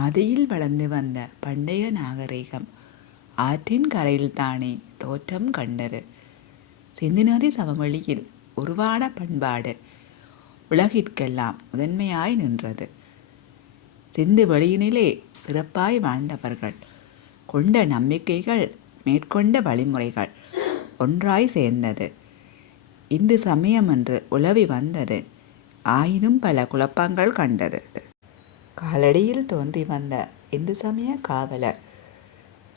ஆதியில் வளர்ந்து வந்த பண்டைய நாகரிகம் ஆற்றின் கரையில்தானே தோற்றம் கண்டது. சிந்து நதி சமவெளியில் உருவான பண்பாடு உலகிற்கெல்லாம் முதன்மையாய் நின்றது. சிந்து வெளியினிலே சிறப்பாய் வாழ்ந்தவர்கள் கொண்ட நம்பிக்கைகள் மேற்கொண்ட வழிமுறைகள் ஒன்றாய் சேர்ந்தது. இந்து சமயம் என்று உலவி வந்தது. ஆயினும் பல குழப்பங்கள் கண்டது. காலடியில் தோன்றி வந்த இந்து சமய காவலர்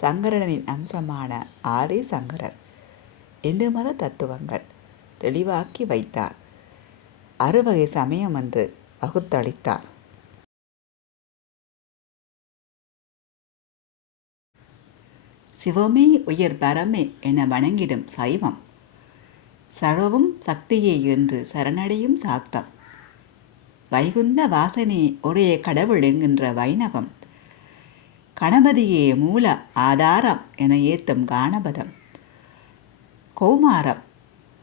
சங்கரனின் அம்சமான ஆதி சங்கரர் இந்து மத தத்துவங்கள் தெளிவாக்கி வைத்தார். 6 வகை சமயம் என்று வகுத்தளித்தார். சிவமே உயர் பரமே என வணங்கிடும் சைவம், சர்வமும் சக்தியே என்று சரணடையும் சாக்தம், வைகுந்த வாசனே ஒரே கடவுள் என்கின்ற வைணவம், கணபதியே மூல ஆதாரம் என ஏத்தும் காணபதம், கௌமாரம்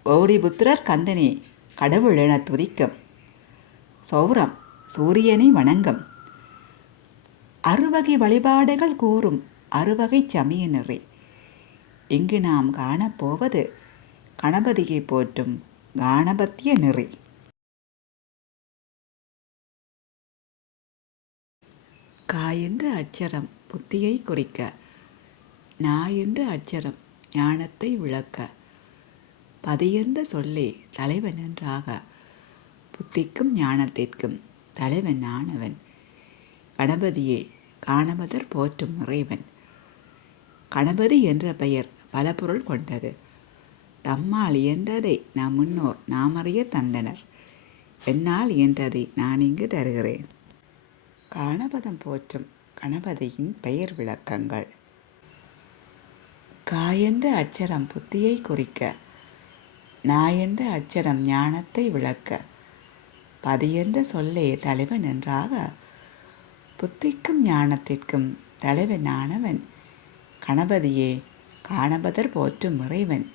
கௌரிபுத்திரர் கந்தனே கடவுள் என துதிக்கும் சௌரம் சூரியனை வணங்கும், 6 வகை வழிபாடுகள் கூறும் 6 வகை சமய நெறி. இங்கு நாம் காணப்போவது கணபதியை போற்றும் காணபத்திய நெறி. கா என்ற அட்சரம் புத்தியை குறிக்க, நா என்ற அட்சரம் ஞானத்தை விளக்க, பதி என்ற சொல்லே தலைவன் என்றாக, புத்திக்கும் ஞானத்திற்கும் தலைவன் ஆனவன் கணபதியே காணபதர் போற்றும் இறைவன். கணபதி என்ற பெயர் பல பொருள் கொண்டது. தம்மால் இயன்றதை நம் முன்னோர் நாமறிய தந்தனர். என்னால் இயன்றதை நான் இங்கு தருகிறேன். காணபதம் போற்றும் கணபதியின் பெயர் விளக்கங்கள். கா என்ற அட்சரம் புத்தியை குறிக்க, நா என்ற அட்சரம் ஞானத்தை விளக்க, பதி என்ற சொல்லே தலைவன் என்றாக, புத்திக்கும் ஞானத்திற்கும் தலைவன் ஆனவன் கணபதியே காணபதர் போற்றும் இறைவன்.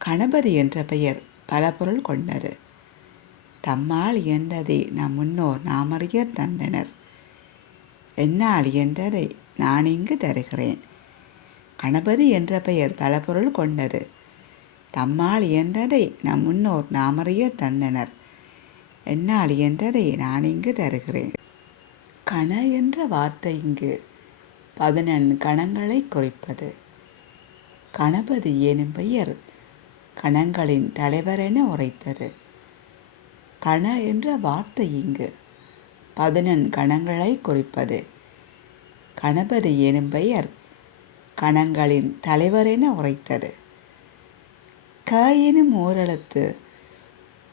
கணபதி என்ற பெயர் பல பொருள் கொண்டது. தம்மால் இயன்றதை நம் முன்னோர் நாமறிய தந்தனர். என்னால் இயன்றதை நான் இங்கு தருகிறேன். கணபதி என்ற பெயர் பல பொருள் கொண்டது. தம்மால் இயன்றதை நம் முன்னோர் நாமறிய தந்தனர். என்னால் இயன்றதை நான் இங்கு தருகிறேன். கண என்ற வார்த்தை இங்கு 14 கணங்களை குறிப்பது. கணபதி எனும் பெயர் கணங்களின் தலைவரென உரைத்தது. கண என்ற வார்த்தை இங்கு 14 கணங்களை குறிப்பது. கணபதி எனும் பெயர் கணங்களின் தலைவரென உரைத்தது. க எனும் ஓரெழுத்து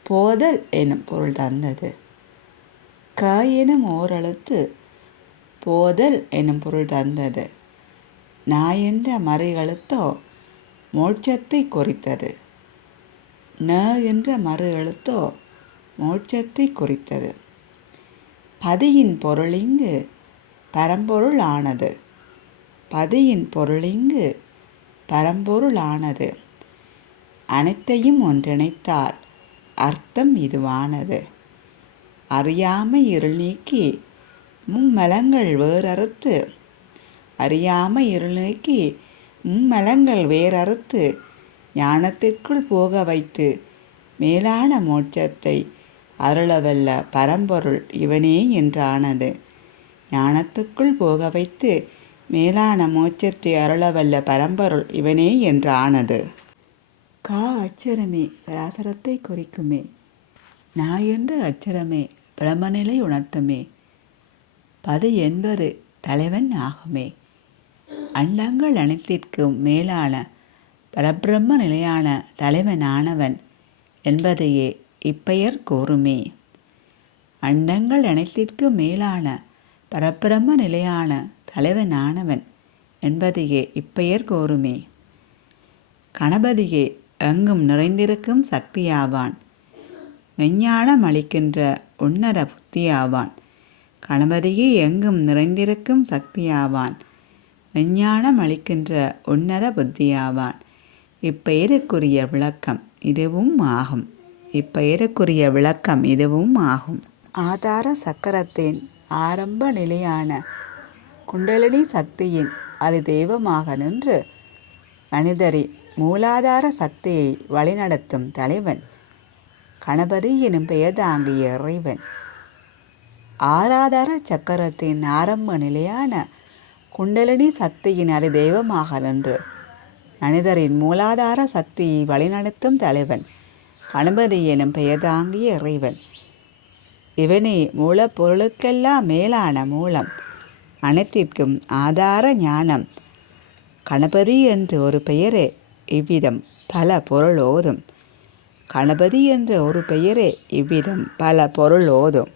போதல் எனும் பொருள் தந்தது. க எனும் ஓரெழுத்து போதல் எனும் பொருள் தந்தது. நா என்ற மறு எழுத்தோ மோட்சத்தை குறித்தது. ந என்ற மறு எழுத்தோ மோட்சத்தை குறித்தது. பதியின் பொருளிங்கு பரம்பொருள் ஆனது. பதியின் பொருளிங்கு பரம்பொருள் ஆனது. அனைத்தையும் ஒன்றிணைத்தால் அர்த்தம் இதுவானது. அறியாமை இருள் நீக்கி மும்மலங்கள் வேறறுத்து, அறியாமை இருள் நீக்கி மும்மலங்கள் வேறறுத்து, ஞானத்திற்குள் போக வைத்து மேலான மோட்சத்தை அருளவல்ல பரம்பொருள் இவனே என்றானது. ஞானத்துக்குள் போக வைத்து மேலான மோட்சத்தை அருளவல்ல பரம்பொருள் இவனே என்றானது. கா அட்சரமே சராசரத்தை குறிக்குமே. நா என்ற அட்சரமே பிரமநிலை உணர்த்துமே. பதி என்பது தலைவன் ஆகுமே. அண்டங்கள் அனைத்திற்கும் மேலான பரபிரம்ம நிலையான தலைவன் ஆனவன் என்பதையே இப்பெயர் கூறுமே. அண்டங்கள் அனைத்திற்கும் மேலான பரபிரம்ம நிலையான தலைவன் ஆனவன் என்பதையே இப்பெயர் கூறுமே. கணபதியே எங்கும் நிறைந்திருக்கும் சக்தியாவான். மெஞ்ஞானம் அளிக்கின்ற உன்னத புத்தியாவான். கணபதியே எங்கும் நிறைந்திருக்கும் சக்தியாவான். மெஞ்ஞானம் அளிக்கின்ற உன்னத புத்தியாவான். இப்பெயருக்குரிய விளக்கம் இதுவும் ஆகும். இப்பெயருக்குரிய விளக்கம் இதுவும் ஆகும். ஆதார சக்கரத்தின் ஆரம்ப நிலையான குண்டலினி சக்தியின் அதிதெய்வமாக நின்று மனிதரின் மூலாதார சக்தியை வழிநடத்தும் தலைவன் கணபதி எனும் பெயர் தாங்கிய இறைவன். ஆறாதார சக்கரத்தின் ஆரம்ப நிலையான குண்டலினி சக்தியின் அதிதெய்வமாக நின்று மனிதரின் மூலாதார சக்தியை வழிநடத்தும் தலைவன் கணபதி எனும் பெயர் தாங்கிய இறைவன். இவனே மூலப்பொருளுக்கெல்லாம் மேலான மூலம், அனைத்திற்கும் ஆதார ஞானம். கணபதி என்று ஒரு பெயரே இவ்விதம் பல பொருளோதும். கணபதி என்ற ஒரு பெயரே இவ்விதம் பல பொருளோதும்.